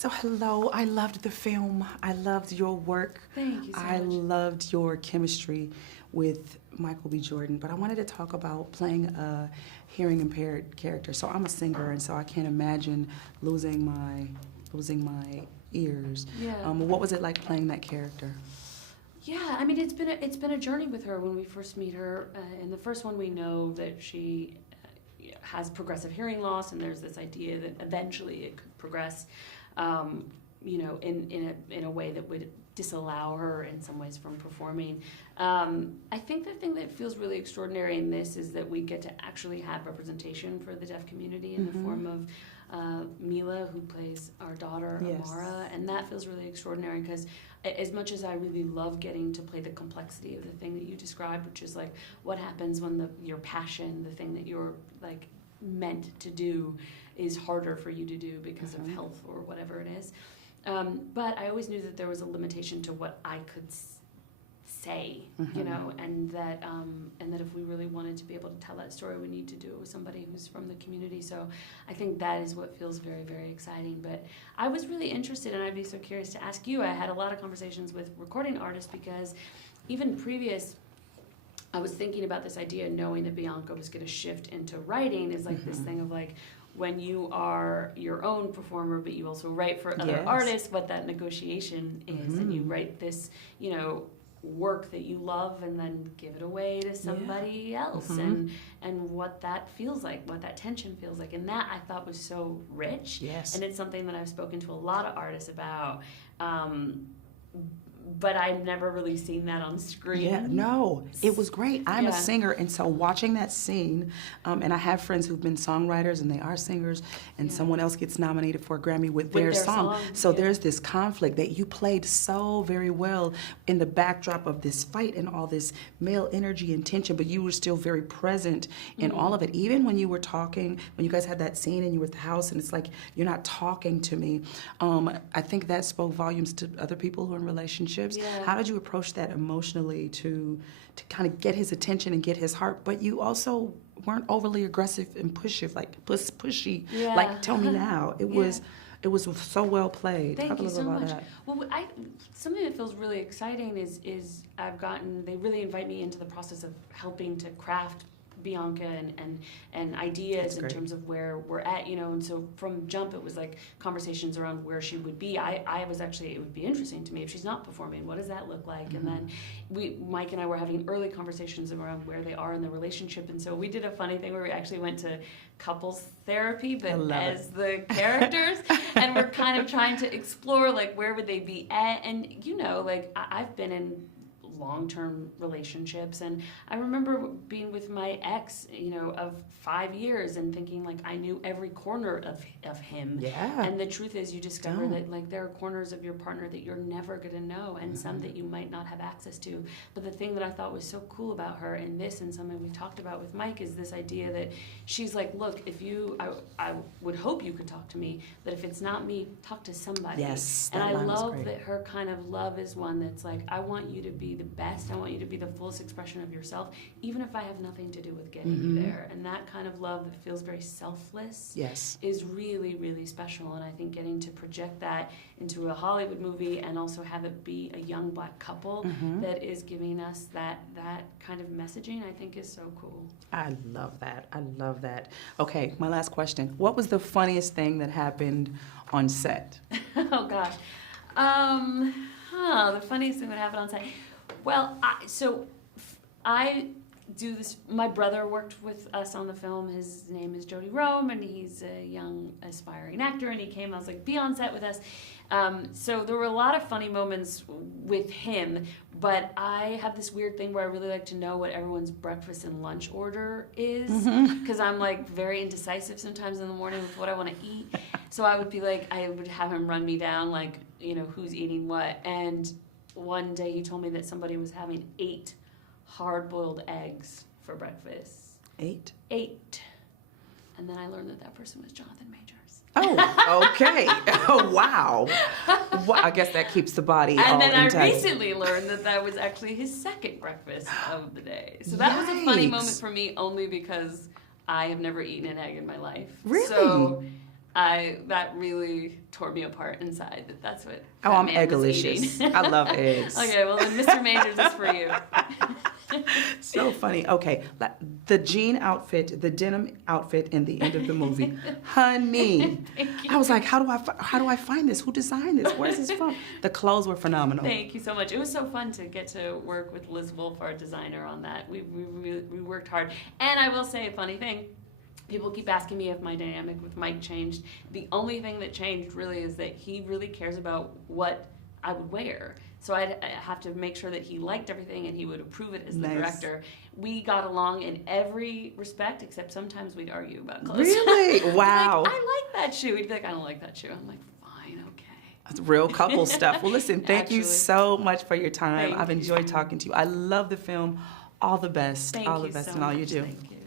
So hello, I loved the film. I loved your work. Thank you so I much. loved your chemistry with Michael B. Jordan, but I wanted to talk about playing a hearing-impaired character. So I'm a singer, and so I can't imagine losing my ears. Yeah. What was it like playing that character? Yeah, I mean, it's been a journey with her when we first meet her. In the first one, we know that she has progressive hearing loss, and there's this idea that eventually it could progress, in a way that would disallow her in some ways from performing. I think the thing that feels really extraordinary in this is that we get to actually have representation for the deaf community in the form of Mila, who plays our daughter, Yes. Amara, and that feels really extraordinary because as much as I really love getting to play the complexity of the thing that you described, which is like what happens when your passion, the thing that you're like meant to do, is harder for you to do because of health or whatever it is. But I always knew that there was a limitation to what I could say, and that if we really wanted to be able to tell that story, we need to do it with somebody who's from the community. So I think that is what feels very, very exciting. But I was really interested, and I'd be so curious to ask you. I had a lot of conversations with recording artists because even previous, I was thinking about this idea, knowing that Bianca was going to shift into writing, is like this thing of like, when you are your own performer, but you also write for other artists, what that negotiation is, and you write this, work that you love and then give it away to somebody else, and what that feels like, what that tension feels like, and that I thought was so rich. Yes. And it's something that I've spoken to a lot of artists about. But I've never really seen that on screen. Yeah, no, it was great. I'm a singer, and so watching that scene, and I have friends who've been songwriters, and they are singers, and someone else gets nominated for a Grammy with their song. So there's this conflict that you played so very well in the backdrop of this fight and all this male energy and tension, but you were still very present in all of it. Even when you were talking, when you guys had that scene and you were at the house, and it's like, you're not talking to me. I think that spoke volumes to other people who are in relationships. Yeah. How did you approach that emotionally to kind of get his attention and get his heart, but you also weren't overly aggressive and pushy, like pushy, like tell me now. It was so well played. Thank Talk a you little so about much. that. Well, something that feels really exciting is they really invite me into the process of helping to craft Bianca and ideas in terms of where we're at, and so from jump it was like conversations around where she would be. I was actually, it would be interesting to me if she's not performing, what does that look like? And then Mike and I were having early conversations around where they are in the relationship, and so we did a funny thing where we actually went to couples therapy, but as the characters, and we're kind of trying to explore like where would they be at, and like I've been in long-term relationships, and I remember being with my ex, of 5 years, and thinking like I knew every corner of him. Yeah. And the truth is, you discover that like there are corners of your partner that you're never going to know, and some that you might not have access to. But the thing that I thought was so cool about her in this, and something we talked about with Mike, is this idea that she's like, look, if I would hope you could talk to me, but if it's not me, talk to somebody. Yes. And I love that her kind of love is one that's like, I want you to be the best. I want you to be the fullest expression of yourself, even if I have nothing to do with getting you there. And that kind of love that feels very selfless is really, really special. And I think getting to project that into a Hollywood movie and also have it be a young black couple that is giving us that kind of messaging, I think is so cool. I love that. I love that. Okay, my last question. What was the funniest thing that happened on set? Oh, gosh. The funniest thing that happened on set. Well, I do this. My brother worked with us on the film. His name is Jody Rome, and he's a young aspiring actor. And he came. I was like, be on set with us. So there were a lot of funny moments with him. But I have this weird thing where I really like to know what everyone's breakfast and lunch order is, because I'm like very indecisive sometimes in the morning with what I want to eat. So I would be like, I would have him run me down, like, who's eating what. And one day he told me that somebody was having 8 hard-boiled eggs for breakfast. 8? 8. And then I learned that person was Jonathan Majors. Oh, okay. Oh, wow. Well, I guess that keeps the body all And then intact. I recently learned that was actually his second breakfast of the day. So that was a funny moment for me, only because I have never eaten an egg in my life. Really? So that really tore me apart inside. That's what. Oh, I'm Batman was eggalicious. eating. I love eggs. Okay, well then Mr. Majors is for you. So funny. Okay, the jean outfit, the denim outfit in the end of the movie, honey. I was like, how do I find this? Who designed this? Where's this from? The clothes were phenomenal. Thank you so much. It was so fun to get to work with Liz Wolf, our designer, on that. We worked hard. And I will say a funny thing. People keep asking me if my dynamic with Mike changed. The only thing that changed really is that he really cares about what I would wear. So I have to make sure that he liked everything and he would approve it as the director. We got along in every respect, except sometimes we'd argue about clothes. Really? Wow. Like, I like that shoe. He'd be like, I don't like that shoe. I'm like, fine, okay. That's real couple stuff. Well, listen, thank you so much for your time. Thank I've enjoyed talking to you. I love the film. All the best. Thank all the you best so in all you much. do. Thank you.